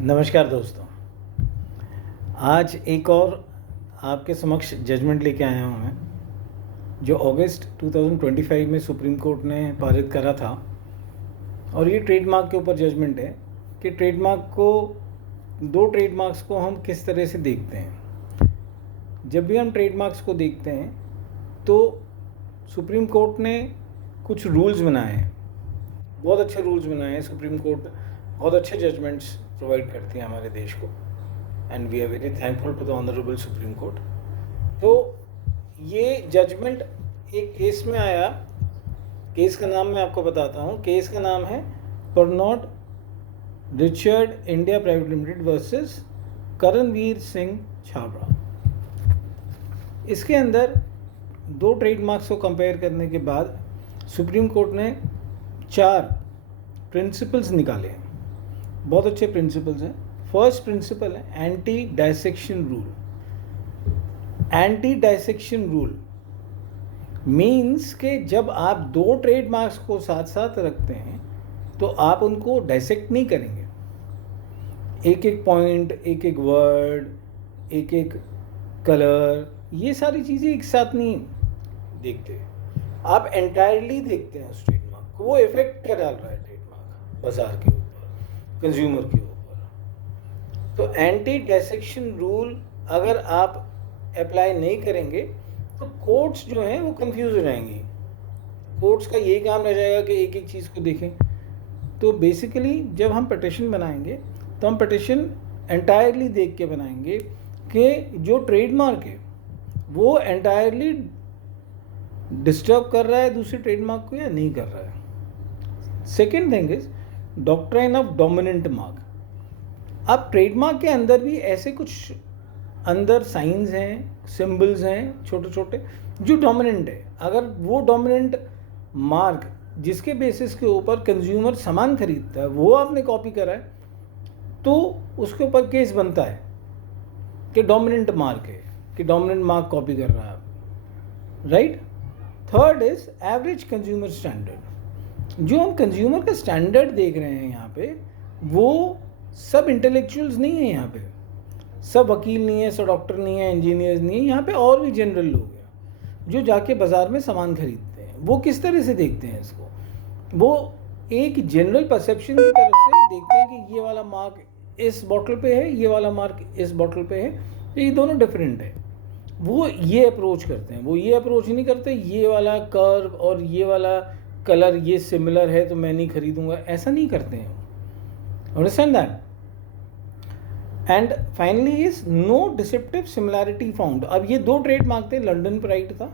नमस्कार दोस्तों। आज एक और आपके समक्ष जजमेंट लेके आया हूँ मैं, जो अगस्त 2025 में सुप्रीम कोर्ट ने पारित करा था। और ये ट्रेडमार्क के ऊपर जजमेंट है कि दो ट्रेडमार्क्स को हम किस तरह से देखते हैं। जब भी हम ट्रेडमार्क्स को देखते हैं तो सुप्रीम कोर्ट ने कुछ रूल्स बनाए हैं, बहुत अच्छे रूल्स बनाए हैं। सुप्रीम कोर्ट बहुत अच्छे जजमेंट्स प्रोवाइड करती है हमारे देश को, and we are very thankful to the honourable Supreme Court. तो ये जजमेंट एक केस में आया। केस का नाम मैं आपको बताता हूँ। केस का नाम है Pernod Richard India private limited versus Karanveer Singh Chhabra. इसके अंदर दो ट्रेडमार्क्स को कंपेयर करने के बाद सुप्रीम कोर्ट ने 4 प्रिंसिपल्स निकाले हैं। बहुत अच्छे प्रिंसिपल्स हैं। फर्स्ट प्रिंसिपल है anti dissection rule. Anti dissection rule means कि जब आप दो ट्रेडमार्क्स को साथ साथ रखते हैं तो आप उनको डायसेक्ट नहीं करेंगे। एक एक पॉइंट, एक एक वर्ड, एक एक कलर, ये सारी चीज़ें एक साथ नहीं देखते। आप एंटायरली देखते हैं उस ट्रेडमार्क को, वो इफेक्ट क्या डाल रहा है ट्रेडमार्क बाजार के ऊपर, कंज्यूमर के ऊपर। तो एंटी डायसेक्शन रूल अगर आप अप्लाई नहीं करेंगे तो कोर्ट्स जो हैं वो कंफ्यूज हो जाएंगी। कोर्ट्स का यही काम रह जाएगा कि एक एक चीज़ को देखें। तो बेसिकली जब हम पिटिशन बनाएंगे तो हम पिटिशन एंटायरली देख के बनाएंगे कि जो ट्रेडमार्क है वो एंटायरली डिस्टर्ब कर रहा है दूसरे ट्रेडमार्क को या नहीं कर रहा है। Second thing is doctrine of dominant mark. अब ट्रेडमार्क के अंदर भी ऐसे कुछ अंदर साइंस हैं, सिंबल्स हैं छोटे छोटे जो डोमिनेंट है। अगर वो डोमिनेंट मार्क जिसके बेसिस के ऊपर कंज्यूमर सामान खरीदता है वो आपने कॉपी करा है तो उसके ऊपर केस बनता है कि डोमिनेंट मार्क है, कि डोमिनेंट मार्क कॉपी कर रहा है आप, right. Third is average consumer standard. जो हम कंज्यूमर का स्टैंडर्ड देख रहे हैं यहाँ पे, वो सब इंटेलेक्चुअल्स नहीं है। यहाँ पे सब वकील नहीं है, सब डॉक्टर नहीं है, इंजीनियर्स नहीं है। यहाँ पे और भी जनरल लोग हैं जो जाके बाज़ार में सामान खरीदते हैं। वो किस तरह से देखते हैं इसको? वो एक जनरल परसेप्शन की तरफ से देखते हैं कि ये वाला मार्क इस बॉटल पे है, ये वाला मार्क इस बॉटल पे है, तो ये दोनों डिफरेंट है। वो ये अप्रोच करते हैं। वो ये अप्रोच नहीं करते ये वाला कर्व और ये वाला कलर ये सिमिलर है तो मैं नहीं खरीदूंगा, ऐसा नहीं करते हैं। Understand that. And finally is no deceptive similarity found. अब ये दो ट्रेडमार्क थे, लंडन प्राइड था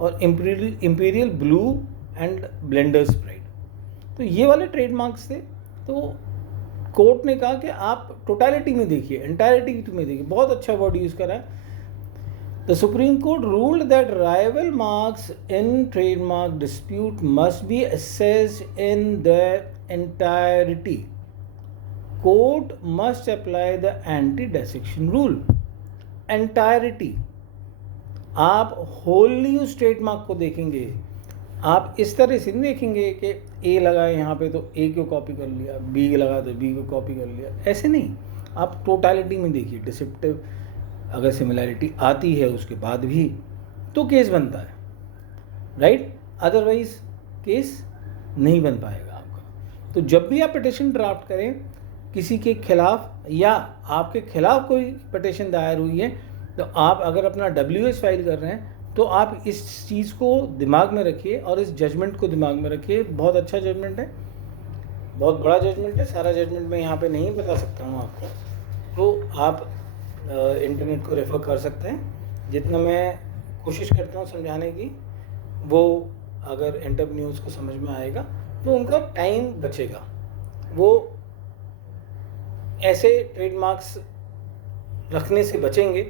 और Imperial Blue and Blenders Pride. तो ये वाले ट्रेडमार्क्स थे। तो कोर्ट ने कहा कि आप टोटलिटी में देखिए, एंटायरिटी में देखिए। बहुत अच्छा वर्ड यूज़ करा है। The Supreme Court ruled that rival marks in trademark dispute must be assessed in their entirety. Court must apply the anti-dissection rule. Entirety. आप wholly उस ट्रेडमार्क को देखेंगे। आप इस तरह से नहीं देखेंगे कि A लगाए यहाँ पे तो A को कॉपी कर लिया, B लगा तो B को कॉपी कर लिया, ऐसे नहीं। आप टोटलिटी में देखिए। डिसेप्टिव अगर सिमिलैरिटी आती है उसके बाद भी तो केस बनता है, राइट। अदरवाइज केस नहीं बन पाएगा आपका। तो जब भी आप पिटिशन ड्राफ्ट करें किसी के खिलाफ या आपके खिलाफ कोई पिटिशन दायर हुई है तो आप अगर अपना WS फाइल कर रहे हैं तो आप इस चीज़ को दिमाग में रखिए और इस जजमेंट को दिमाग में रखिए। बहुत अच्छा जजमेंट है, बहुत बड़ा जजमेंट है। सारा जजमेंट मैं यहाँ पे नहीं बता सकता हूँ आपको, तो आप इंटरनेट को रेफ़र कर सकते हैं। जितना मैं कोशिश करता हूँ समझाने की, वो अगर एंटरप्रेन्योर्स को समझ में आएगा तो उनका टाइम बचेगा। वो ऐसे ट्रेडमार्क्स रखने से बचेंगे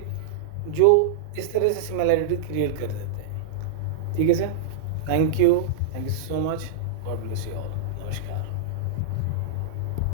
जो इस तरह से सिमिलैरिटी क्रिएट कर देते हैं। ठीक है sir, thank you so much. God bless you all. नमस्कार।